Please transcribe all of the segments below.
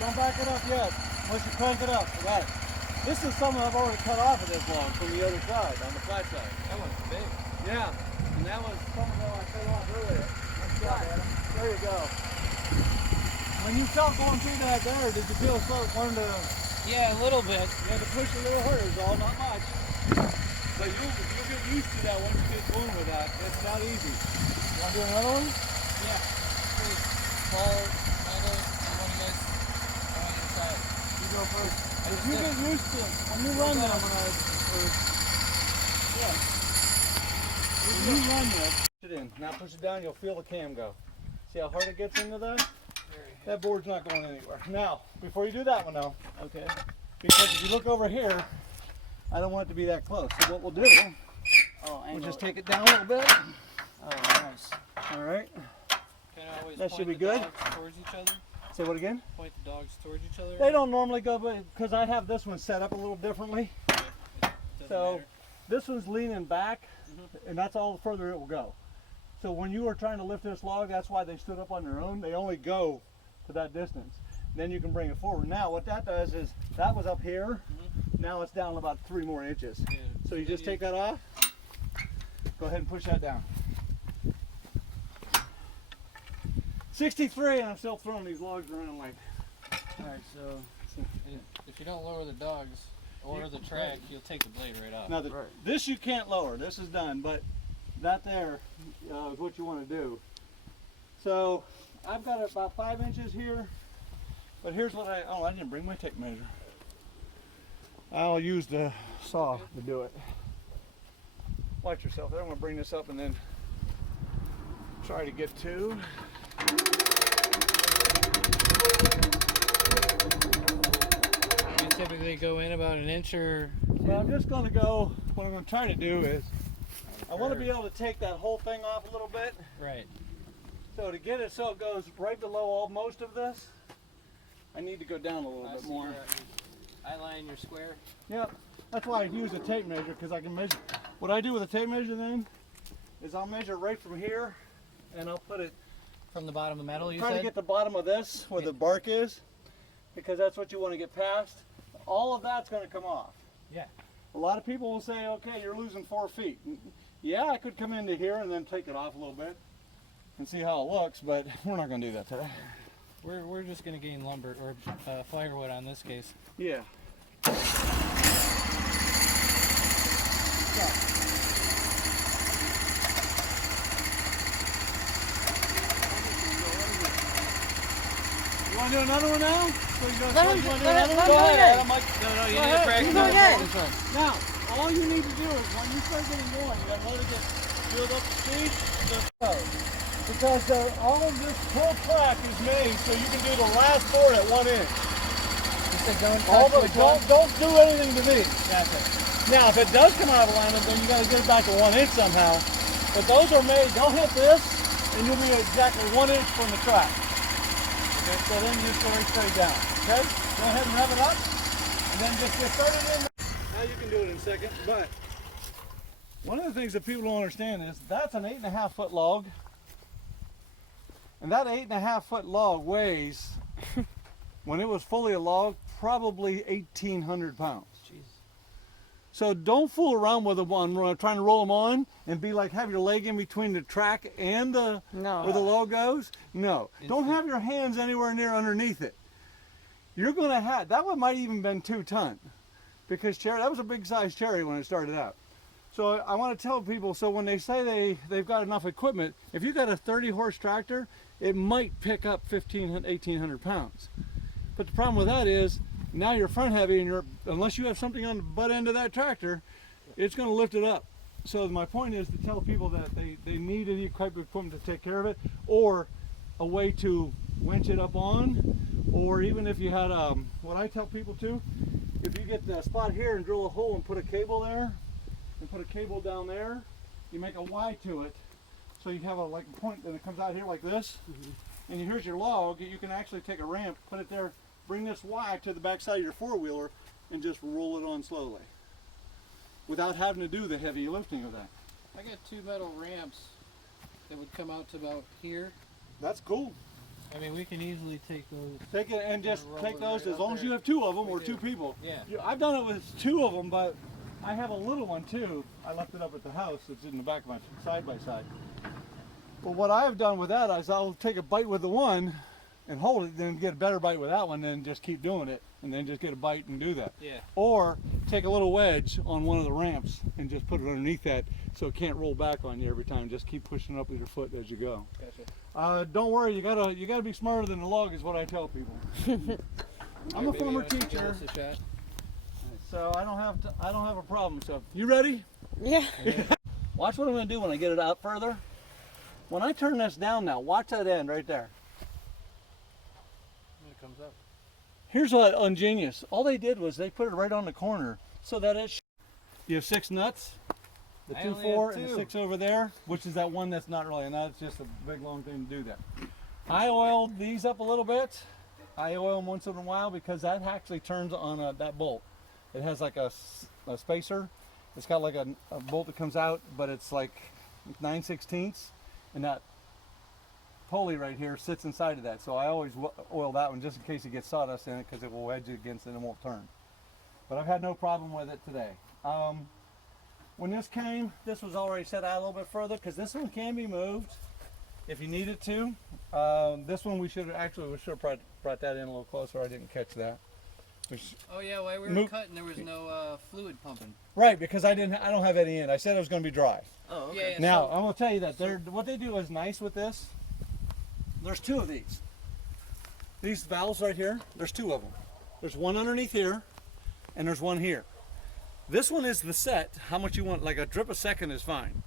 Don't back it up yet. Once you crank it up, I got it. This is something I've already cut off of this log from the other side, on the flat side. That one's big. Yeah, and that was something that I cut off earlier. Nice job, Adam. There you go. When you felt going through that there, did you feel wanting to... Yeah, a little bit. You had to push a little harder is all, not much. But you'll get used to that once you get going with that. It's not easy. You want to do another one? Yeah. Please. Paul, Michael, and one of you guys on your side. You go first. If you get used to it, when you run that, when you run this, push it in. Now push it down, you'll feel the cam go. See how hard it gets into that? That board's not going anywhere. Now, before you do that one though, okay, because if you look over here, I don't want it to be that close. So what we'll do, we'll just take it down a little bit. Oh, nice. All right. Can I always That point should be the good. dogs towards each other? Say what again? Point the dogs towards each other? They don't normally go, because I have this one set up a little differently. So matter. this one's leaning back, and that's all the further it will go. So when you were trying to lift this log, that's why they stood up on their own. They only go to that distance. Then you can bring it forward. Now what that does is, that was up here, now it's down about 3 more inches. Yeah. So you just take that off, go ahead and push that down. 63, and I'm still throwing these logs around like. Alright, so if you don't lower the dogs or the track, you'll take the blade right off. Now this you can't lower, this is done, but that there is what you want to do. So I've got it about 5 inches here, but here's what I didn't bring my tape measure. I'll use the saw to do it. Watch yourself there, I'm going to bring this up and then try to get to. You typically go in about an inch or... Well, I'm just going to go, what I'm going to try to do is, I want to be able to take that whole thing off a little bit. Right. So to get it so it goes right below most of this, I need to go down a little bit more. Outline your square. Yep, that's why I use a tape measure, because I can measure. What I do with a tape measure then is I'll measure right from here, and I'll put it from the bottom of the metal. You try said? to get the bottom of this where the bark is, because that's what you want to get past. All of that's going to come off. Yeah. A lot of people will say, okay, you're losing 4 feet. Yeah, I could come into here and then take it off a little bit and see how it looks, but we're not going to do that today. We're just going to gain lumber or firewood on this case. Yeah. You want to do another one now? So you want to do another one? Go ahead. No, you need to practice. Go ahead. Now, all you need to do is when you start getting going, you got to let it get build up the speed and just go. Because all of this whole track is made so you can do the last board at 1 inch. You said don't do anything to me. That's it. Now, if it does come out of alignment, then you got to get it back to 1 inch somehow. But those are made. Don't hit this, and you'll be exactly 1 inch from the track. Okay, so then you just go right straight down. Okay, go ahead and rev it up, and then just get started in. Now you can do it in a second. But one of the things that people don't understand is that's an 8.5 foot log. And that 8.5 foot log weighs, when it was fully a log, probably 1,800 pounds. Jeez. So don't fool around with them on trying to roll them on and be like, have your leg in between the track and where the log goes. No, don't have your hands anywhere near underneath it. You're going to have, that one might even been 2 ton. because cherry, that was a big size cherry when it started out. So I want to tell people, so when they say they've got enough equipment, if you got a 30 horse tractor, it might pick up 1,500, 1,800 pounds. But the problem with that is, now you're front heavy, and unless you have something on the butt end of that tractor, it's going to lift it up. So my point is to tell people that they need any type of equipment to take care of it, or a way to winch it up on, or even if you had, what I tell people too, if you get the spot here and drill a hole and put a cable there, and put a cable down there, you make a Y to it, so you have like a point and it comes out here like this, and here's your log. You can actually take a ramp, put it there, bring this Y to the back side of your four-wheeler, and just roll it on slowly, without having to do the heavy lifting of that. I got 2 metal ramps that would come out to about here. That's cool. I mean, we can easily take those. Take it and just roll take it those right as up long as there. you have 2 of them We or do. 2 people. Yeah. I've done it with 2 of them, but I have a little one too. I left it up at the house. It's in the back of my side by side. But what I've done with that is I'll take a bite with the one and hold it, then get a better bite with that one, then just keep doing it, and then just get a bite and do that. Yeah. Or take a little wedge on one of the ramps and just put it underneath that so it can't roll back on you every time. Just keep pushing up with your foot as you go. Gotcha. Don't worry, you gotta be smarter than the log is what I tell people. I'm a Maybe former you wanna give teacher, this a shot? so I don't have a problem. So you ready? Yeah. Watch what I'm gonna do when I get it out further. When I turn this down now, watch that end right there. When it comes up. Here's what ingenious. All they did was they put it right on the corner so that you have 6 nuts, the I 2 only 4 have and the 2. 6 over there, which is that one that's not really, and that's just a big long thing to do that. I oiled these up a little bit. I oil them once in a while because that actually turns on that bolt. It has like a spacer. It's got like a bolt that comes out, but it's like 9/16, and that pulley right here sits inside of that. So I always oil that one just in case it gets sawdust in it, because it will wedge it against it and it won't turn. But I've had no problem with it today. When this came, this was already set out a little bit further because this one can be moved if you need it to. This one we should have brought that in a little closer. I didn't catch that. Oh yeah, while we were Move- cutting, there was no fluid pumping. Right, because I don't have any in. I said it was going to be dry. Oh, okay. Yeah, yeah, Now, so- I'm going to tell you that what they do is nice with this. There's 2 of these. These valves right here, there's 2 of them. There's one underneath here, and there's one here. This one is the set, how much you want, like a drip a second is fine.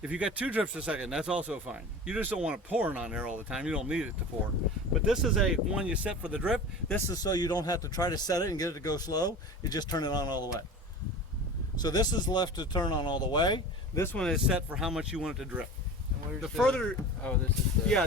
If you got 2 drips a second, that's also fine. You just don't want it pouring on there all the time. You don't need it to pour. But this is one you set for the drip. This is so you don't have to try to set it and get it to go slow. You just turn it on all the way. So this is left to turn on all the way. This one is set for how much you want it to drip. And where's The further, Oh, this is the. yeah,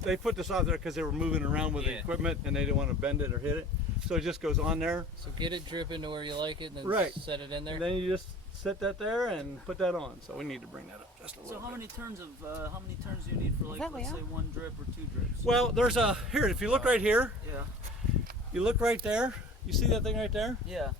they put this out there because they were moving around with the Yeah. equipment and they didn't want to bend it or hit it. So it just goes on there. So get it dripping to where you like it, and then Right. set it in there. And then you just set that there and put that on. So we need to bring that up just a little So how bit. many turns do you need for, like, that let's way say 1 drip or 2 drips? Well, there's here, if you look right here, Yeah. you look right there, you see that thing right there? Yeah.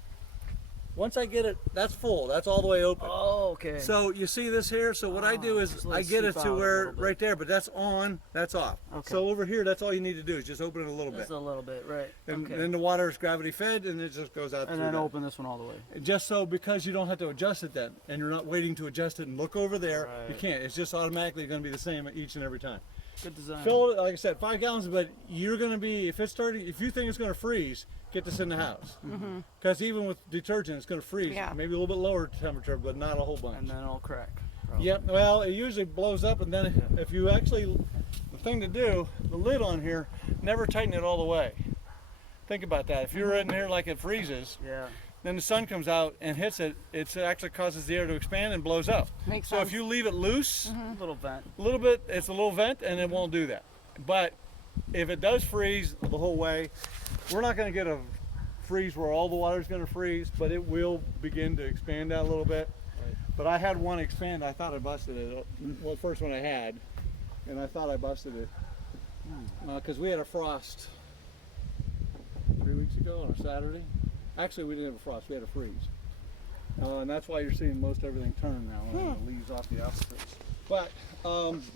Once I get it, that's full, that's all the way open. Oh, okay. So you see this here? So what I do is just let I it get it seep to out a where, little bit. right there, but that's on, that's off. Okay. So over here, that's all you need to do is just open it a little bit. Just a little bit, right? And okay. then the water is gravity fed and it just goes out And through then that. open this one all the way. Just so, because you don't have to adjust it then, and you're not waiting to adjust it and look over there, you Right. can't. It's just automatically going to be the same each and every time. Good design. Fill it, like I said, 5 gallons, but you're going to be, if you think it's going to freeze, get this in the house. Because even with detergent, it's going to freeze. Yeah. Maybe a little bit lower temperature, but not a whole bunch. And then it'll crack. probably. Yep, well, it usually blows up, and then if you actually, the thing to do, the lid on here, never tighten it all the way. Think about that. If you're in here like it freezes, Yeah. then the sun comes out and hits it, it actually causes the air to expand and blows up. Makes So sense. if you leave it loose, A little vent. a little bit, it's a little vent, and it won't do that. But if it does freeze the whole way, we're not going to get a freeze where all the water is going to freeze, but it will begin to expand out a little bit. Right. But I had one expand. I thought I busted it. Well, the first one I had, and I thought I busted it because we had a frost 3 weeks ago on a Saturday. Actually, we didn't have a frost. We had a freeze, and that's why you're seeing most everything turn now, and the leaves off the opposites. But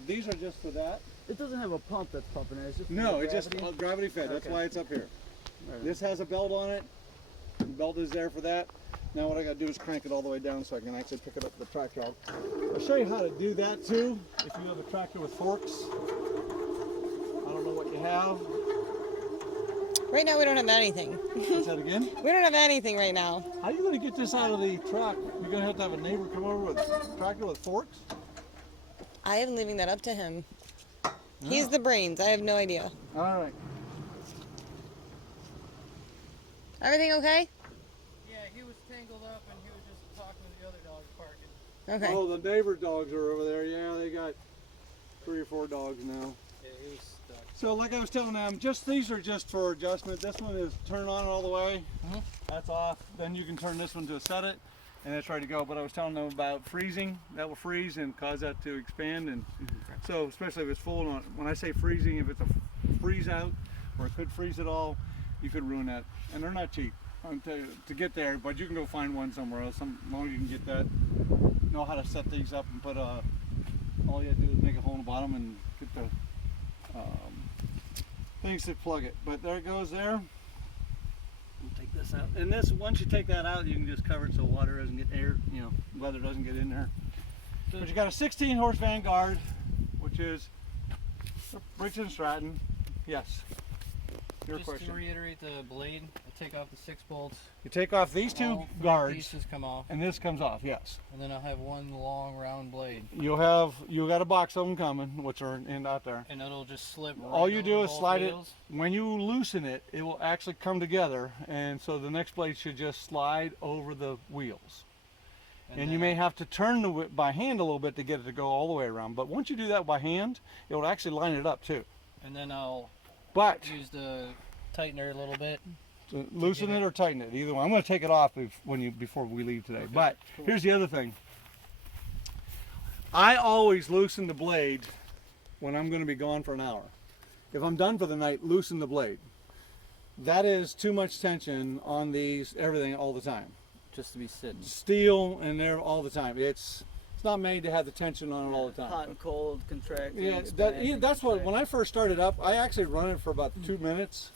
these are just for that. It doesn't have a pump that's pumping it. It's just No, for it's just gravity? gravity fed. That's Okay. why it's up here. Right. This has a belt on it. belt is there for that. Now what I gotta do is crank it all the way down so I can actually pick it up with the tractor. I'll show you how to do that too. If you have a tractor with forks, I don't know what you have. Right now we don't have anything. What's that again? We don't have anything right now. How are you gonna get this out of the truck? You're gonna have to have a neighbor come over with a tractor with forks? I am leaving that up to him. He's the brains. I have no idea. All right. Everything okay? Yeah, he was tangled up and he was just talking to the other dogs barking. Okay. Oh, the neighbor dogs are over there. Yeah, they got 3 or 4 dogs now. Yeah, he was stuck. So like I was telling them, these are just for adjustment. This one is turn on all the way. That's off. Then you can turn this one to set it, and it's ready to go. But I was telling them about freezing. That will freeze and cause that to expand. And so especially if it's full on, when I say freezing, if it's a freeze out or it could freeze it all, you could ruin that. And they're not cheap to get there, but you can go find one somewhere else. As long as you can get that, know how to set these up and put all you have to do is make a hole in the bottom and get the things to plug it. But there it goes there. We'll take this out. And this, once you take that out, you can just cover it so water doesn't get air, weather doesn't get in there. But you got a 16 horse Vanguard, which is Briggs & Stratton. Yes. Your Just question. to reiterate the blade, I take off the 6 bolts. You take off these 2 all guards, pieces come off, and this comes off. Yes. and then I'll have one long round blade, You got a box of them coming, which are out there. and it'll just slip. Right All you over do is both slide wheels. it. When you loosen it, it will actually come together, and so the next blade should just slide over the wheels. And you then may have to turn the whip by hand a little bit to get it to go all the way around. But once you do that by hand, it will actually line it up too. And then I'll But use the tightener a little bit. loosen it or tighten it, either one. I'm going to take it off before we leave today. But here's the other thing. I always loosen the blade when I'm going to be gone for an hour. If I'm done for the night, loosen the blade. That is too much tension on these, everything all the time. Just to be sitting. Steel and there all the time. It's not made to have the tension on it all the time. Hot and cold, contracting. Yeah, expanding, that's what, when contracting. I first started up, I actually run it for about 2 minutes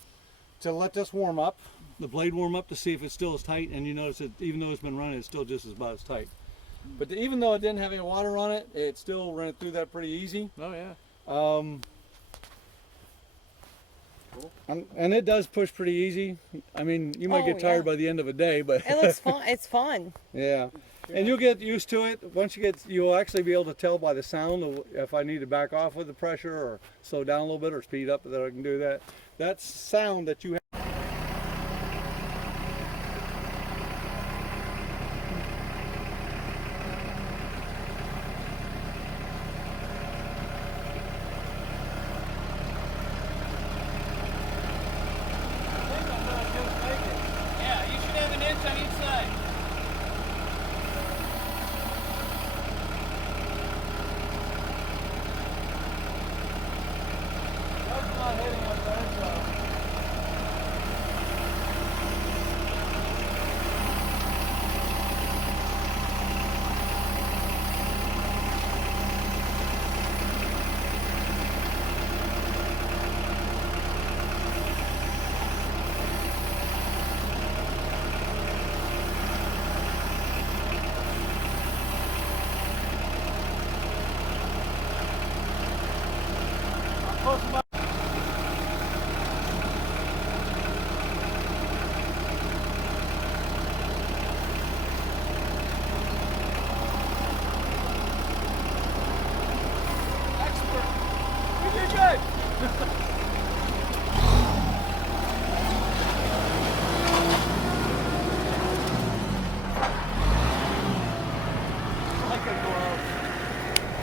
to let this warm up, the blade warm up, to see if it's still as tight. And you notice that even though it's been running, it's still just about as tight. But even though it didn't have any water on it, it still ran through that pretty easy. Oh yeah. And it does push pretty easy. I mean, you might get tired by the end of a day, but It looks fun. It's fun. yeah. And you'll get used to it. Once you'll actually be able to tell by the sound if I need to back off with the pressure or slow down a little bit or speed up, that I can do that. That sound that you have. Yeah, you should have an inch on each side.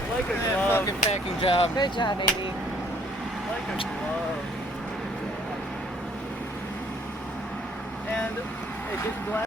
Like a Yeah, glove. fucking packing job. Good job, baby. Like a glove. And it gets black.